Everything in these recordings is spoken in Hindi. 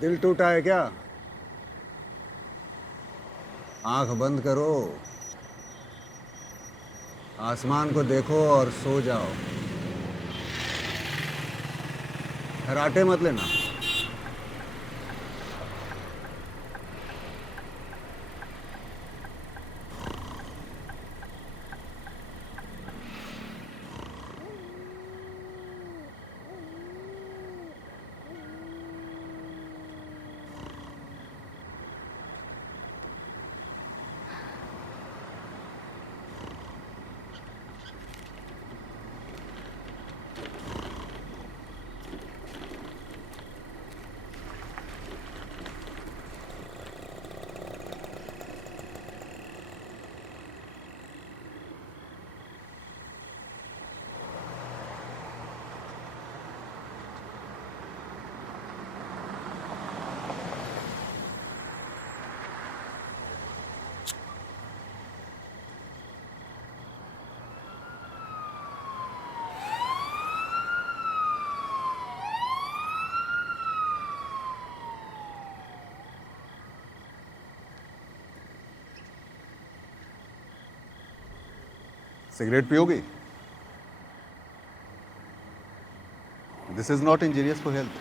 दिल टूटा है क्या? आंख बंद करो, आसमान को देखो और सो जाओ। खराटे मत लेना। सिगरेट पियोगी? This is not injurious for health.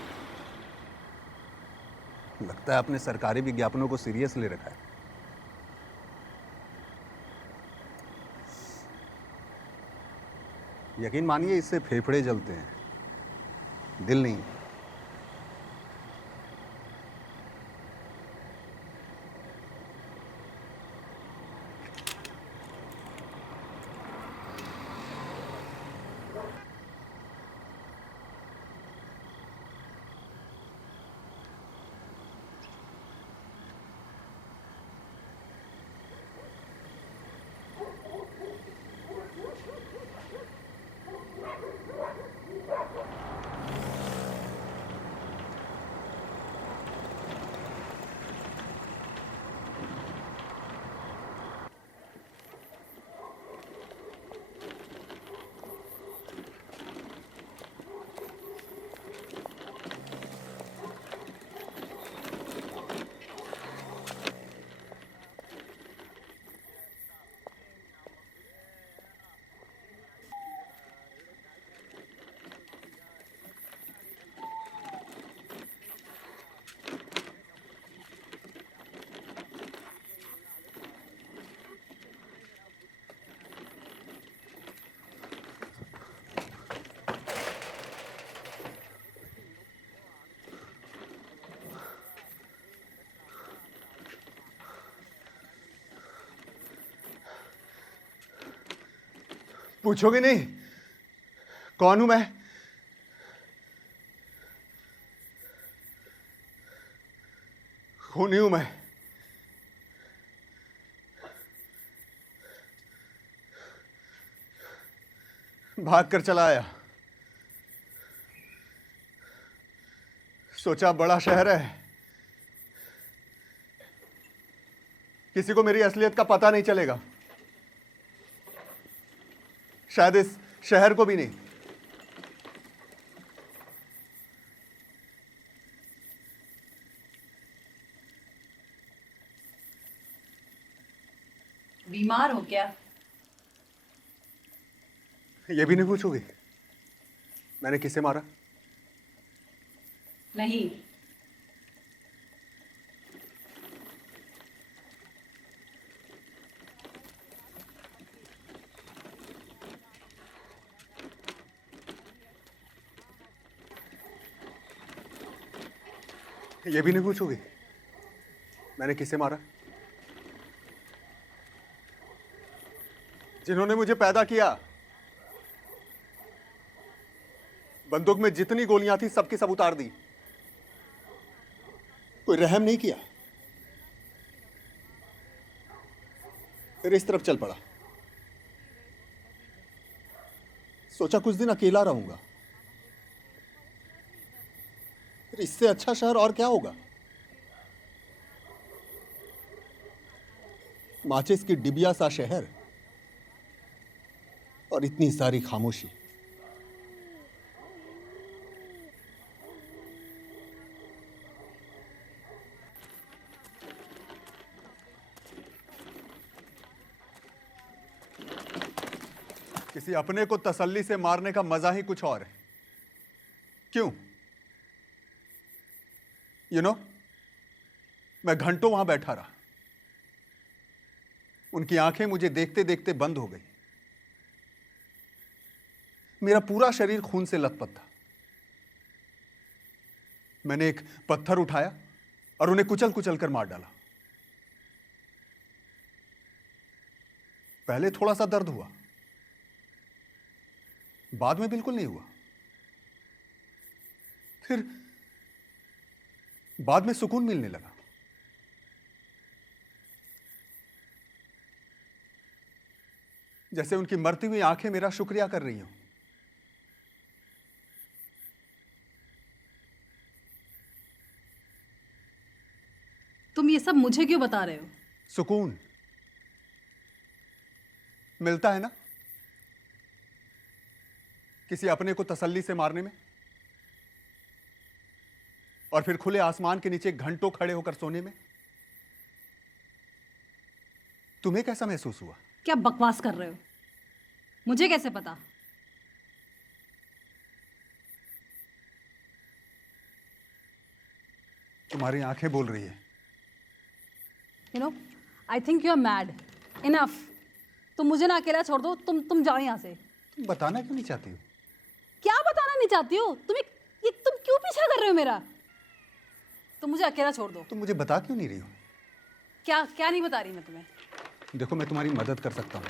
लगता है आपने सरकारी विज्ञापनों को सीरियस ले रखा है। यकीन मानिए, इससे फेफड़े जलते हैं, दिल नहीं। पूछोगे नहीं कौन हूं मैं? खूनी हूं मैं। भाग कर चला आया। सोचा बड़ा शहर है, किसी को मेरी असलियत का पता नहीं चलेगा, शायद इस शहर को भी नहीं। बीमार हो क्या? ये भी नहीं पूछोगी मैंने किसे मारा? नहीं। ये भी नहीं पूछोगी मैंने किसे मारा? जिन्होंने मुझे पैदा किया, बंदूक में जितनी गोलियां थी सबकी सब उतार दी। कोई रहम नहीं किया। फिर इस तरफ चल पड़ा। सोचा कुछ दिन अकेला रहूंगा, फिर इससे अच्छा शहर और क्या होगा? माचिस की डिबिया सा शहर और इतनी सारी खामोशी। किसी अपने को तसल्ली से मारने का मजा ही कुछ और है। क्यों? मैं घंटों वहां बैठा रहा, उनकी आंखें मुझे देखते देखते बंद हो गई। मेरा पूरा शरीर खून से लथपथ था। मैंने एक पत्थर उठाया और उन्हें कुचल कुचल कर मार डाला। पहले थोड़ा सा दर्द हुआ, बाद में बिल्कुल नहीं हुआ। फिर बाद में सुकून मिलने लगा। जैसे उनकी मरती हुई आंखें मेरा शुक्रिया कर रही हों। तुम ये सब मुझे क्यों बता रहे हो? सुकून मिलता है ना किसी अपने को तसल्ली से मारने में, और फिर खुले आसमान के नीचे घंटों खड़े होकर सोने में। तुम्हें कैसा महसूस हुआ? क्या बकवास कर रहे हो? मुझे कैसे पता? तुम्हारी आंखें बोल रही है। I think you are mad. Enough. तुम मुझे ना अकेला छोड़ दो। तुम जाओ यहाँ से। तुम बताना क्यों नहीं चाहती हो? क्या बताना नहीं चाहती हो? तुम क्यों पीछा कर रहे हो मेरा? तुम मुझे अकेला छोड़ दो। तुम मुझे बता क्यों नहीं रही हो? क्या नहीं बता रही मैं तुम्हें? देखो, मैं तुम्हारी मदद कर सकता हूँ।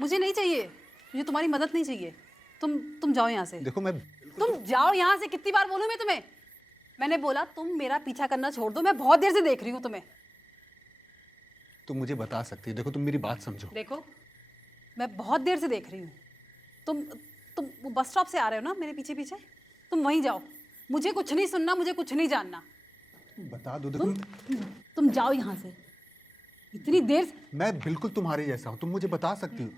मुझे नहीं चाहिए, मुझे तुम्हारी मदद नहीं चाहिए। तुम जाओ यहाँ से। देखो, तुम जाओ यहाँ से। कितनी बार बोलूँ मैं तुम्हें? मैंने बोला तुम मेरा पीछा करना छोड़ दो। मैं बहुत देर से देख रही हूँ तुम्हें। तुम मुझे बता सकती हो। देखो, तुम मेरी बात समझो। देखो, मैं बहुत देर से देख रही हूँ। तुम वो बस स्टॉप से आ रहे हो ना मेरे पीछे पीछे? तुम वहीं जाओ। मुझे कुछ नहीं सुनना, मुझे कुछ नहीं जानना। बता दो। देखो, तुम जाओ यहाँ से। इतनी देर से। मैं बिल्कुल तुम्हारे जैसा हूँ, तुम मुझे बता सकती हो।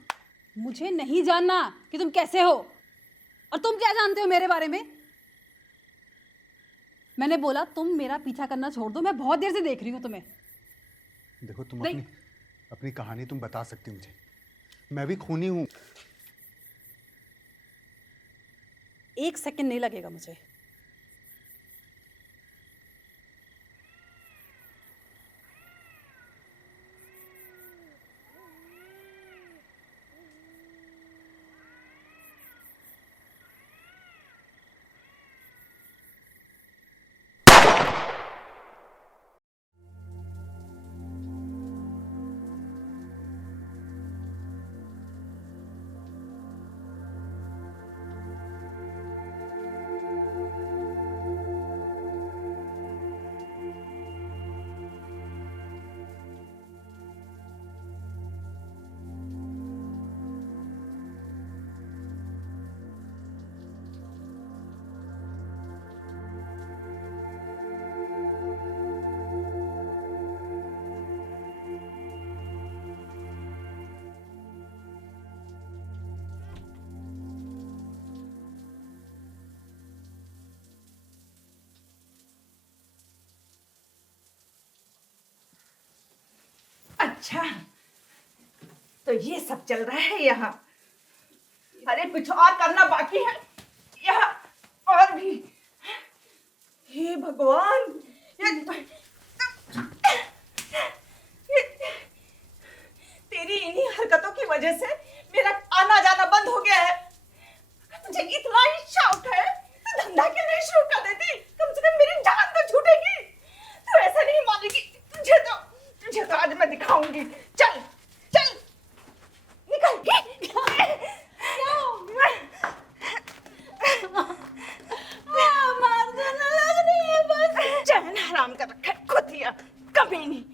मुझे नहीं जानना कि तुम कैसे हो, और तुम क्या जानते हो मेरे बारे में। मैंने बोला तुम मेरा पीछा करना छोड़ दो। मैं बहुत देर से देख रही हूँ तुम्हें। देखो, तुम अपनी कहानी तुम बता सकती हो मुझे। मैं भी खूनी हूँ। 1 सेकंड नहीं लगेगा मुझे। अच्छा, तो ये सब चल रहा है यहाँ। अरे कुछ और करना बाकी है यहाँ, और भी। हे भगवान, ये तेरी इन्हीं हरकतों की वजह से मेरा आना जाना बंद हो गया है। तुझे इतना ही शौक है तो धंधा क्यों नहीं शुरू कर देती? कम से कम मेरी जान तो छूटेगी। तू ऐसा नहीं मानेगी। तुझे तो आज मैं दिखाऊंगी। चल चल निकल। मार देने लग रही है बस। चैन हराम कर रखा है खुदिया कमीनी।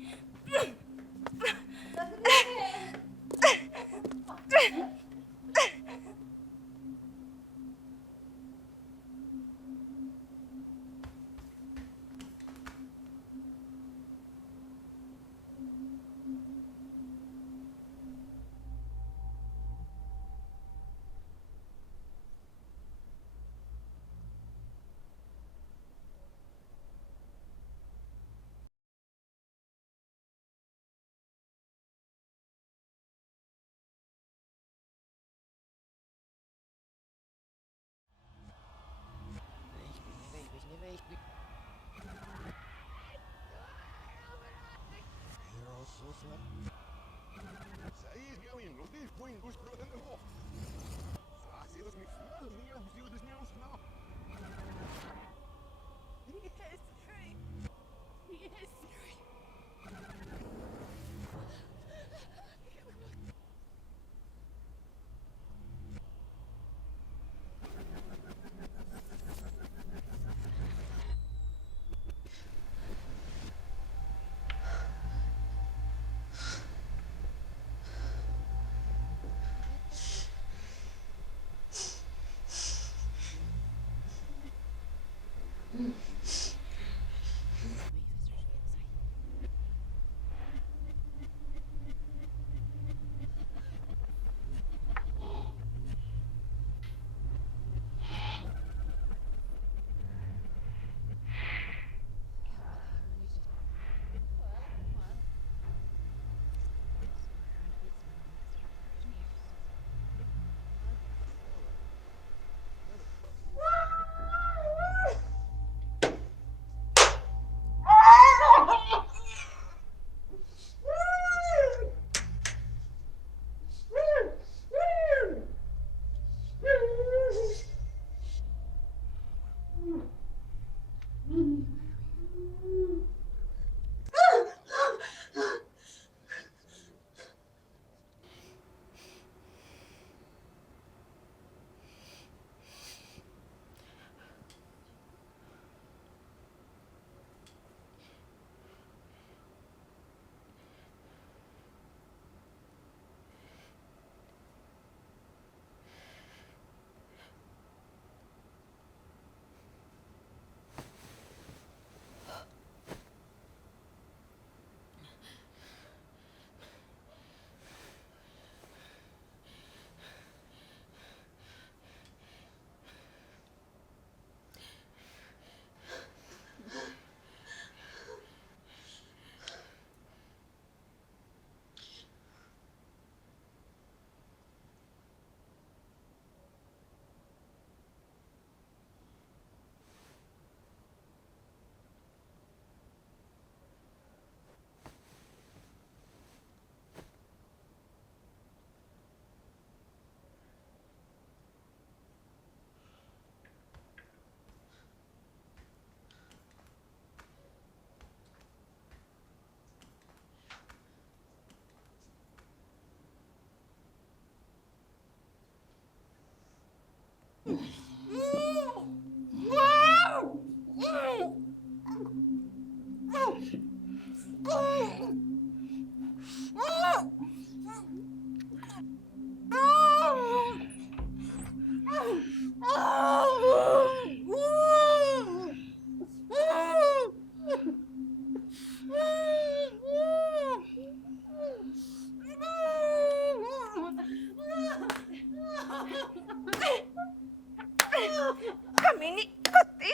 कमीनी कुत्ती।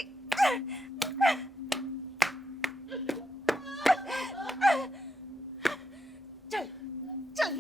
चल चल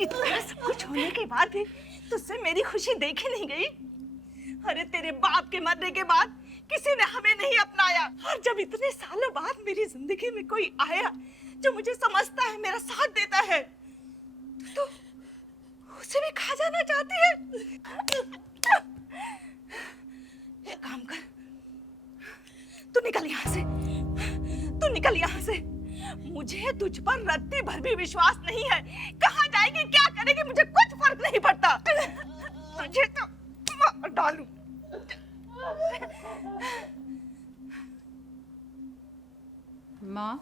इतना सब कुछ होने के बाद भी तुझसे मेरी खुशी देखी नहीं गई। अरे तेरे बाप के मरने के बाद किसी ने हमें नहीं अपनाया, और जब इतने सालों बाद मेरी जिंदगी में कोई आया जो मुझे समझता है, मेरा साथ देता है, तो उसे भी खा जाना चाहती है। एक काम कर, तू निकल यहाँ से, तू निकल यहाँ से। मुझे तुझ पर रत्ती भर भी विश्वास नहीं है। कहाँ जाएगी, क्या करेगी, मुझे कुछ फर्क नहीं पड़ता। तुझे तो मार डालूं। माँ,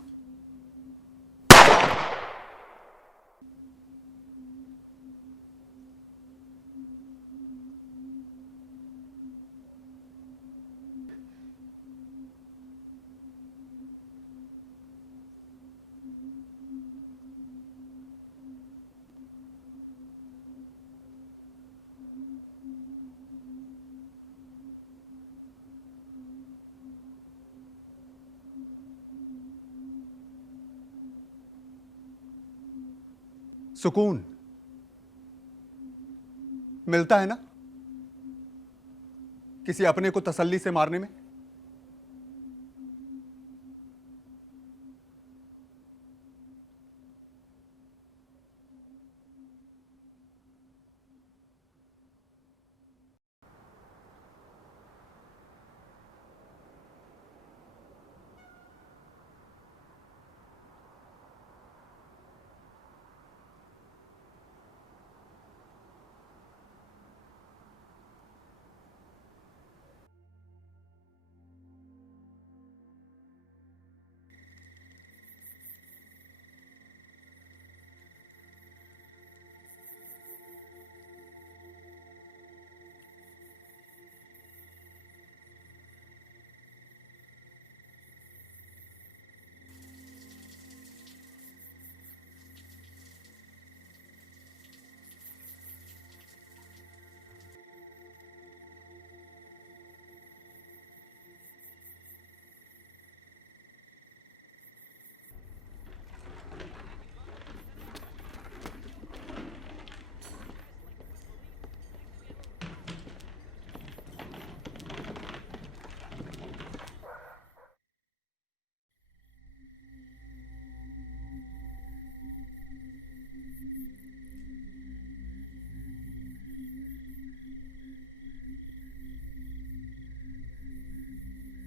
सुकून मिलता है ना किसी अपने को तसल्ली से मारने में।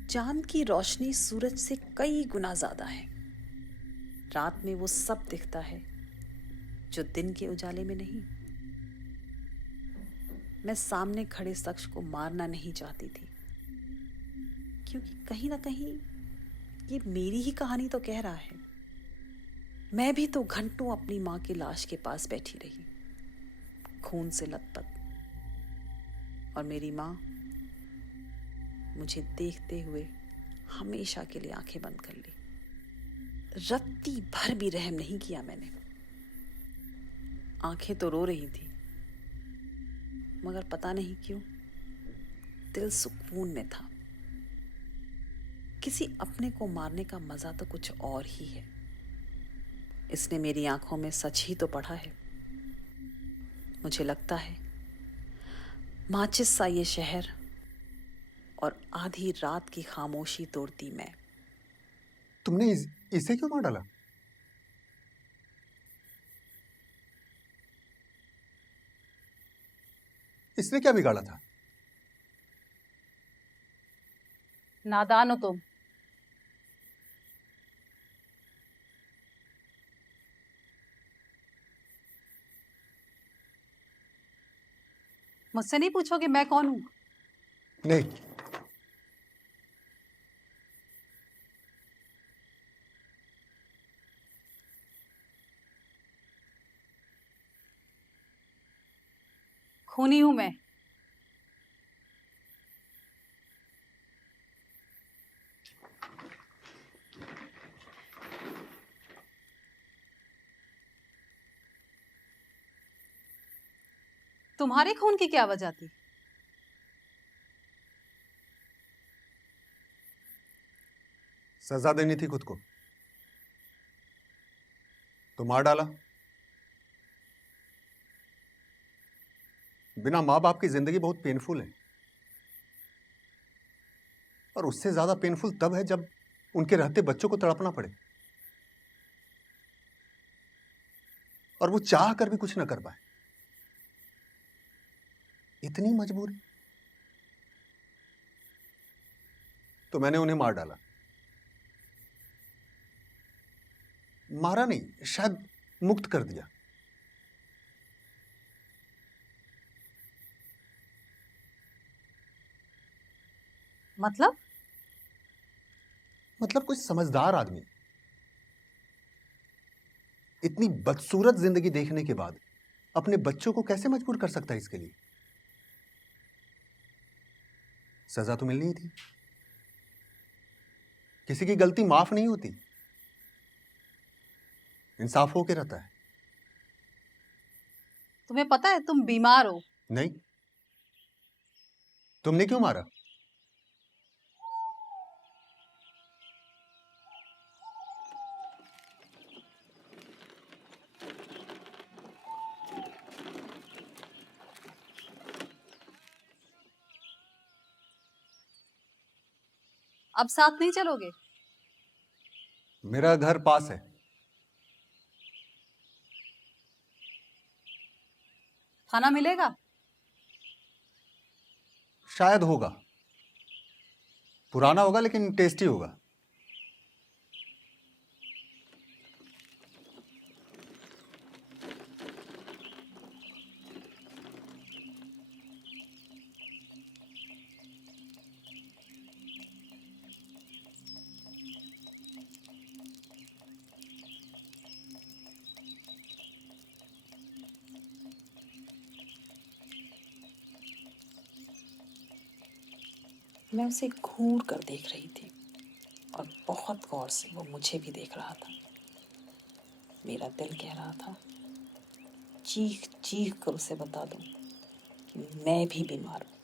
चांद की रोशनी सूरज से कई गुना ज्यादा है। रात में वो सब दिखता है जो दिन के उजाले में नहीं। मैं सामने खड़े शख्स को मारना नहीं चाहती थी, क्योंकि कहीं ना कहीं ये मेरी ही कहानी तो कह रहा है। मैं भी तो घंटों अपनी माँ की लाश के पास बैठी रही, खून से लथपथ, और मेरी माँ मुझे देखते हुए हमेशा के लिए आंखें बंद कर ली। रत्ती भर भी रहम नहीं किया मैंने। आंखें तो रो रही थी, मगर पता नहीं क्यों दिल सुकून में था। किसी अपने को मारने का मजा तो कुछ और ही है। इसने मेरी आंखों में सच ही तो पढ़ा है। मुझे लगता है माचिस सा ये शहर और आधी रात की खामोशी तोड़ती मैं। तुमने इसे क्यों मार डाला? इसने क्या बिगाड़ा था? नादान हो तुम। मुझसे नहीं पूछोगे मैं कौन हूं? नहीं, खूनी हूं मैं। तुम्हारे खून की क्या वजह थी? सजा देनी थी खुद को तो मार डाला। बिना माँ बाप की जिंदगी बहुत पेनफुल है, और उससे ज्यादा पेनफुल तब है जब उनके रहते बच्चों को तड़पना पड़े और वो चाह कर भी कुछ न कर पाए। इतनी मजबूरी, तो मैंने उन्हें मार डाला। मारा नहीं, शायद मुक्त कर दिया। मतलब कोई समझदार आदमी इतनी बदसूरत जिंदगी देखने के बाद अपने बच्चों को कैसे मजबूर कर सकता है इसके लिए? सजा तो मिलनी ही थी। किसी की गलती माफ नहीं होती, इंसाफ होके रहता है। तुम्हें पता है तुम बीमार हो। नहीं, तुमने क्यों मारा? अब साथ नहीं चलोगे? मेरा घर पास है। खाना मिलेगा? शायद होगा, पुराना होगा लेकिन टेस्टी होगा। मैं उसे घूर कर देख रही थी और बहुत गौर से वो मुझे भी देख रहा था। मेरा दिल कह रहा था चीख चीख कर उसे बता दूं कि मैं भी बीमार हूं।